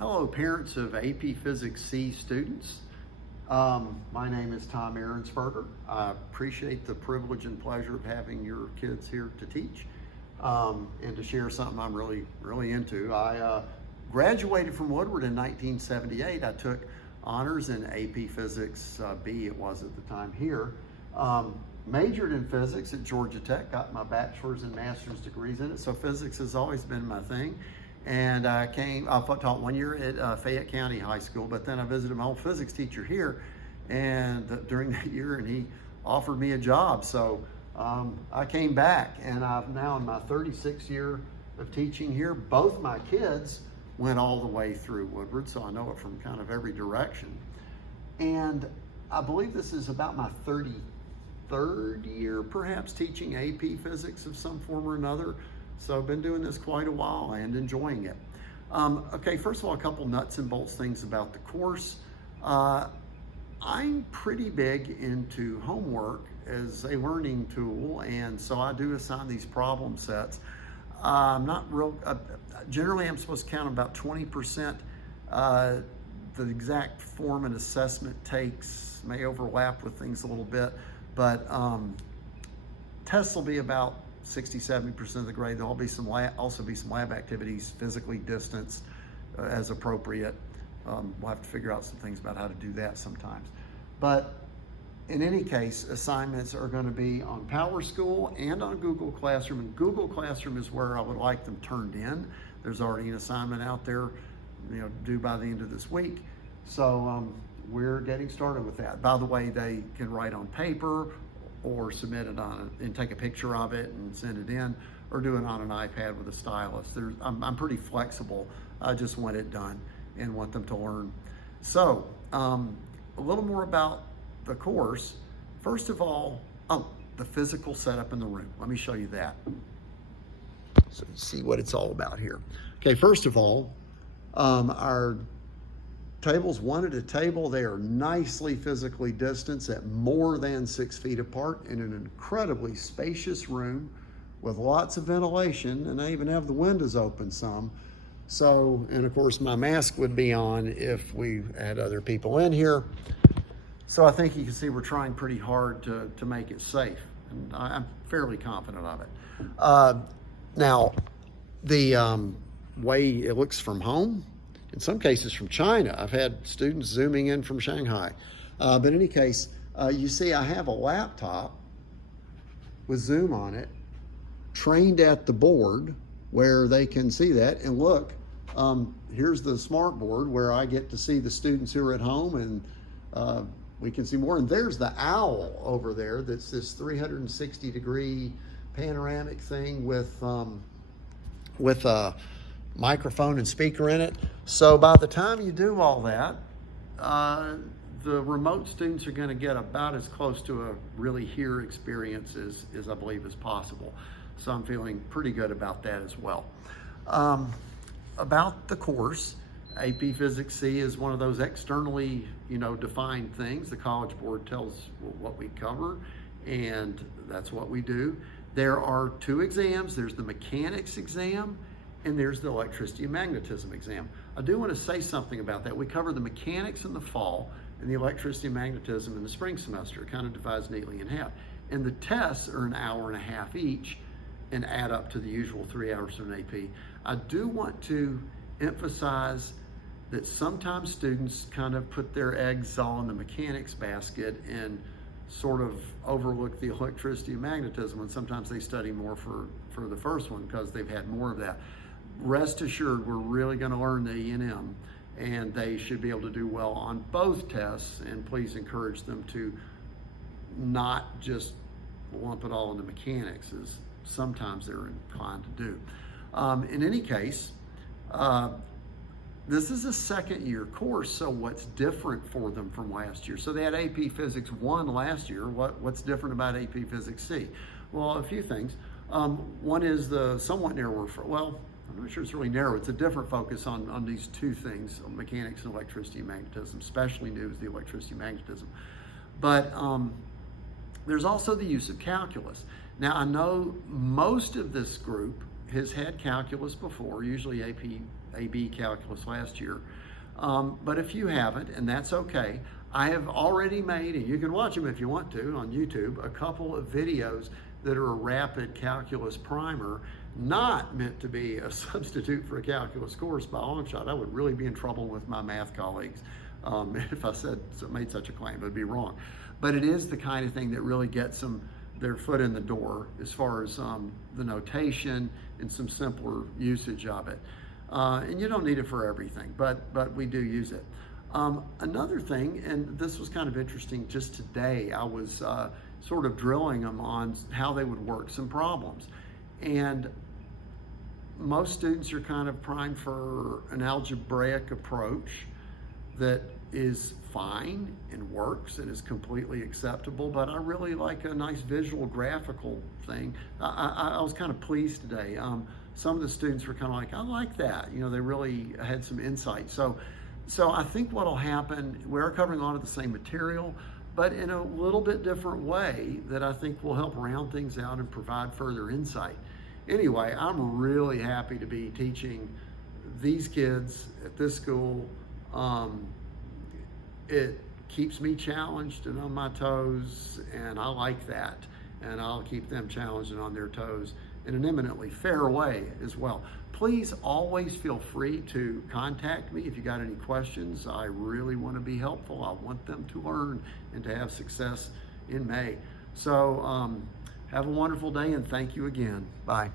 Hello, parents of AP Physics C students. My name is Tom Ahrensberger. I appreciate the privilege and pleasure of having your kids here to teach and to share something I'm really into. I graduated from Woodward in 1978. I took honors in AP Physics B, it was at the time here. Majored in physics at Georgia Tech, got my bachelor's and master's degrees in it, so physics has always been my thing. And I taught 1 year at Fayette County High School, but then I visited my old physics teacher here and during that year, and he offered me a job. So I came back, and I'm now in my 36th year of teaching here. Both my kids went all the way through Woodward, so I know it from kind of every direction. And I believe this is about my 33rd year, perhaps, teaching AP Physics of some form or another. So I've been doing this quite a while and enjoying it. Okay, first of all, a couple nuts and bolts things about the course. I'm pretty big into homework as a learning tool, and so I do assign these problem sets. I'm not real, generally I'm supposed to count about 20%. The exact form and assessment takes may overlap with things a little bit, but tests will be about 60-70% of the grade. There'll be also be some lab activities, physically distanced as appropriate. We'll have to figure out some things about how to do that sometimes. But in any case, assignments are going to be on PowerSchool and on Google Classroom. And Google Classroom is where I would like them turned in. There's already an assignment out there, due by the end of this week. So we're getting started with that. By the way, they can write on paper or submit it and take a picture of it and send it in, or do it on an iPad with a stylus. I'm pretty flexible. I just want it done and want them to learn. So a little more about the course. First of all, the physical setup in the room. Let me show you that. So you see what it's all about here. Okay, first of all, our tables, one at a table, they are nicely physically distanced at more than 6 feet apart in an incredibly spacious room with lots of ventilation, and I even have the windows open some. So, and of course my mask would be on if we had other people in here. So I think you can see we're trying pretty hard to make it safe, and I'm fairly confident of it. Now, the way it looks from home, in some cases from China. I've had students zooming in from Shanghai. But in any case, you see I have a laptop with Zoom on it, trained at the board where they can see that. And look, here's the smart board where I get to see the students who are at home, and we can see more. And there's the owl over there. That's this 360-degree panoramic thing with a microphone and speaker in it. So by the time you do all that, the remote students are going to get about as close to a really here experience as I believe is possible. So I'm feeling pretty good about that as well. About the course, AP Physics C is one of those externally, defined things. The College Board tells what we cover, and that's what we do. There are 2 exams. There's the mechanics exam, and there's the electricity and magnetism exam. I do want to say something about that. We cover the mechanics in the fall and the electricity and magnetism in the spring semester. It kind of divides neatly in half. And the tests are an hour and a half each and add up to the usual 3 hours of an AP. I do want to emphasize that sometimes students kind of put their eggs all in the mechanics basket and sort of overlook the electricity and magnetism, and sometimes they study more for the first one because they've had more of that. Rest assured, we're really going to learn the E&M, and they should be able to do well on both tests, and please encourage them to not just lump it all into mechanics, as sometimes they're inclined to do. In any case, this is a second-year course, so what's different for them from last year? So they had AP Physics 1 last year. What's different about AP Physics C? Well, a few things. One is the somewhat narrower, I'm not sure it's really narrow. It's a different focus on these 2 things, mechanics and electricity and magnetism. Especially new is the electricity and magnetism. But there's also the use of calculus. Now, I know most of this group has had calculus before, usually AB calculus last year. But if you haven't, and that's okay, I have already made, and you can watch them if you want to on YouTube, a couple of videos that are a rapid calculus primer, not meant to be a substitute for a calculus course by a long shot. I would really be in trouble with my math colleagues if I made such a claim. It would be wrong. But it is the kind of thing that really gets them their foot in the door as far as the notation and some simpler usage of it. And you don't need it for everything, but we do use it. Another thing, and this was kind of interesting just today, I was sort of drilling them on how they would work some problems. And most students are kind of primed for an algebraic approach that is fine and works and is completely acceptable, but I really like a nice visual graphical thing. I was kind of pleased today. Some of the students were kind of like, I like that. You know, they really had some insight. So I think what'll happen, we're covering a lot of the same material, but in a little bit different way that I think will help round things out and provide further insight. Anyway, I'm really happy to be teaching these kids at this school. It keeps me challenged and on my toes, and I like that. And I'll keep them challenged and on their toes in an eminently fair way as well. Please always feel free to contact me if you got any questions. I really want to be helpful. I want them to learn and to have success in May. So have a wonderful day, and thank you again. Bye.